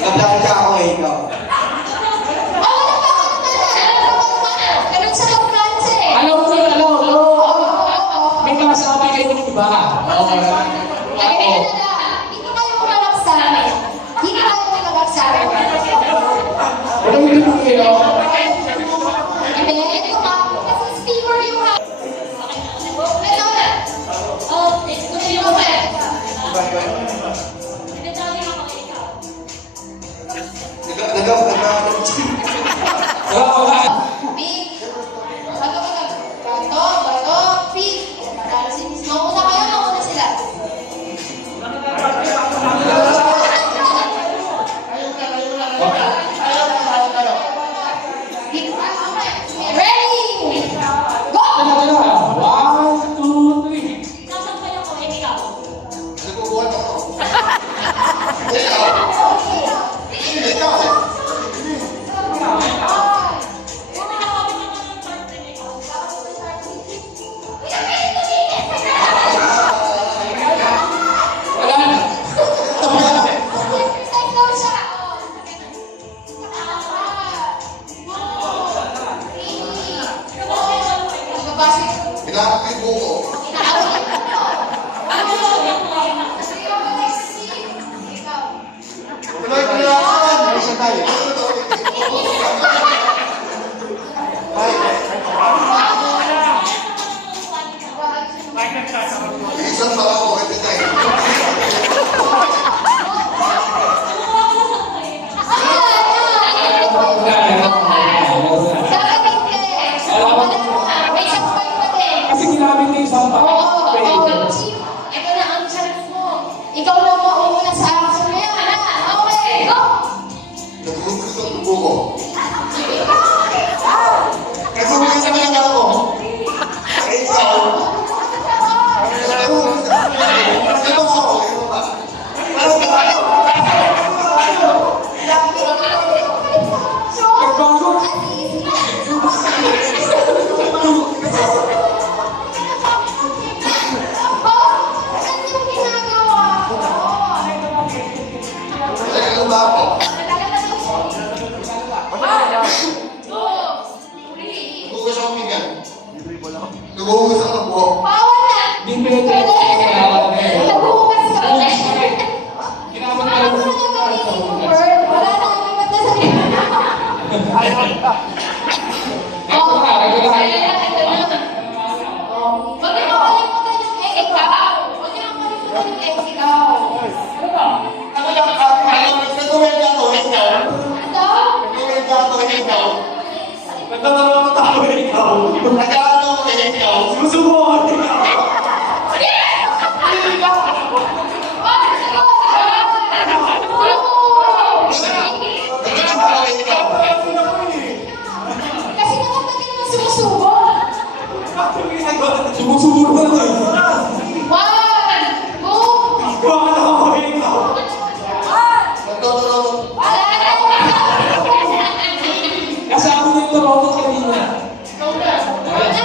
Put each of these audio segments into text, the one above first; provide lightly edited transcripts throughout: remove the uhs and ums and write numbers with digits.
Nag-vlog ka ako eh, ikaw. May kasabi kayo ng iba. Hindi kayo malak sa amin. Hindi kayo malak sa amin. Ano yung ito kayo? Hindi, ito ka. Kasi speaker yung ha. Ito na. Gusto nyo ko eh. Big. Bato, big. Mauna kayo, mauna sila. Ready? Go! One, two, three. Isang baka ko, ito tayo. Kasi ginamit niyo yung sampay. Ito na ang chance mo. Ikaw na mauuna sa action na yan. Okay, go! Nagugusto ang tubo ko. Nagugusto ang mga ko. Ikaw. Ito ko. Ano ba ako? Nagugusto ang pinggan. Nagugusto ang buho. Hindi pwede. Nabukas ka ulit. Ginamit Ano niyo na gagawin yung word? Wala na ang ibat na sa Ito na, regulahin. Huwag niyo makalimutan yung ikaw. Huwag niyo makalimutan yung ikaw. Nagkuwenta ako, ikaw. Ano? Nagkuwenta ako, ikaw. Nagtatanong ang tao ikaw. Nagkakaroon ako, ikaw. Susubukan. Kasi naman ba't ka naman sumusubok? Sumusubok na ito. One, two, Bakit ako ikaw? Nagtotoo. wala na. Kasama niyo yung tarotot kanina. Wala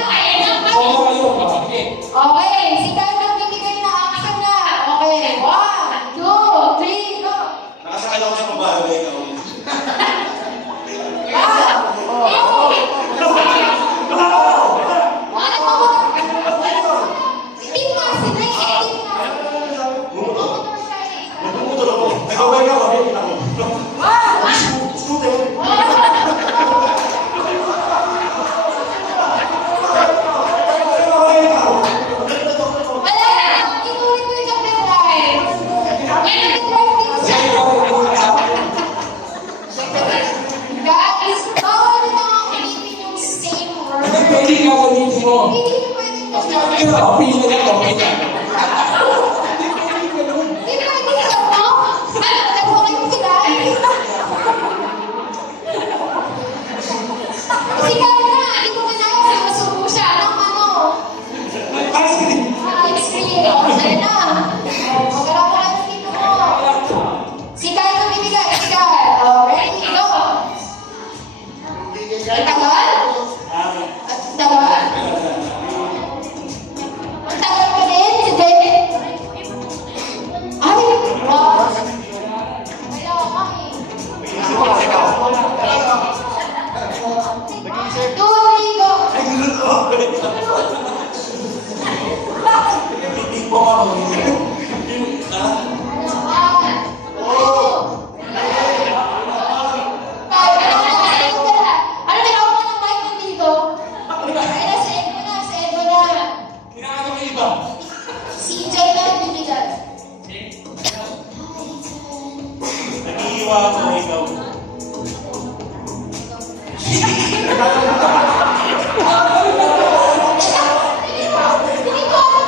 Mag-iwa ako, ikaw.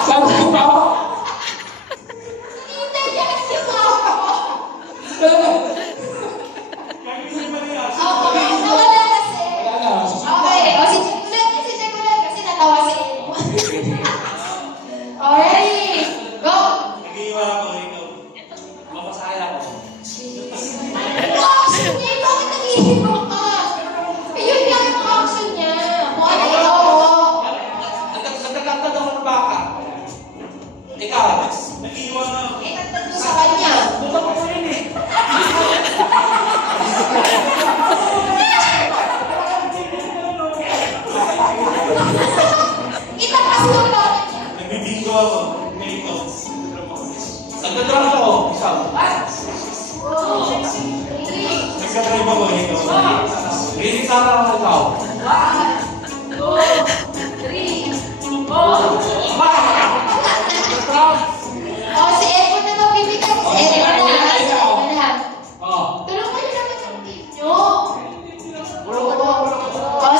Sabi ko ba? Hinihintay niya kasi yung ako. Okay, nawala kasi. Okay, o si Jagulan kasi natawa si Emo. Alright, go! Mag-iwa ako, ikaw. Mapasaya ako. Action niya, bakit nag-iinom ka? Ayun lang yung action niya. Kung ano ikaw mo. Nagkakantad ako ng baka. Ikaw, nag-iwa na ako. Itagtag mo sa kanya. Buta ko yun eh. Itakas mo yung baka niya. Nagbibingo ako. Ngayon ikaw. Nagdadrama ako. Isaw. Nagkadrive ako. Ikaw. Rinig sa akin ako ikaw. O, si Emo na magbibigay. Si Emo na. Si Emo na. Oh. Tulungan niyo naman yung team niyo. O,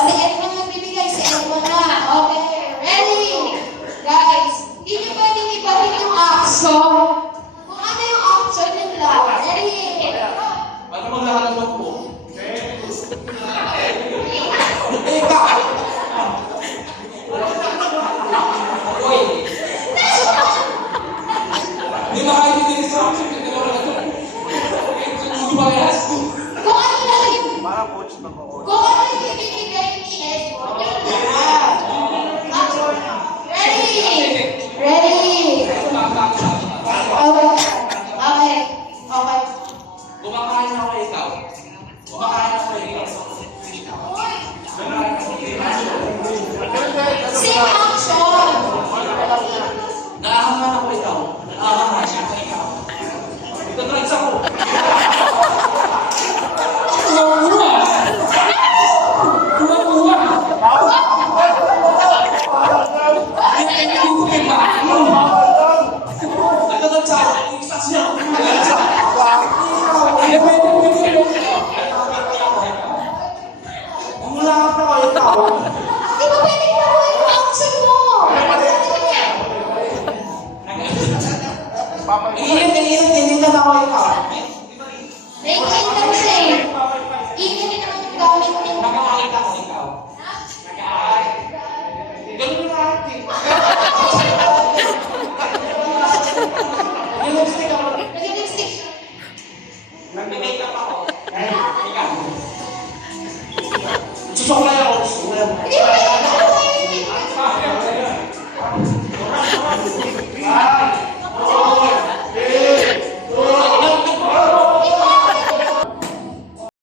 si Emo na magbibigay. Si Emo na. Okay, ready? Guys, hindi niyo pwedeng ibahin yung action. Kung ano yung action, yun lang. Ready? Ba't ka maglakad ng loob ko? Uy! Hindi ba kayo din sa action? Hindi ba kayo? Hindi ba kayo? Kung ano lang yung... Kung ano yung ibibigay ni Emo, yun lang. Action. Ready? Ready? Okay. Okay. Okay. Kumakain ako ikaw. Kumakain ako ikaw. Same action. Naahangan ako ikaw. Naahangan ako ikaw. Nagdadrugs ako. Kuha-kuha! Kuha-kuha! Hindi ko kiba. Nagdadrugs ako. Isa siya. Umulakap na kayo ikaw. Di ba pwedeng paruin yung action mo? Iinit na ako ikaw. Naiinit na siya eh. Init naman yung gamit niya. Nakakakita ko ikaw.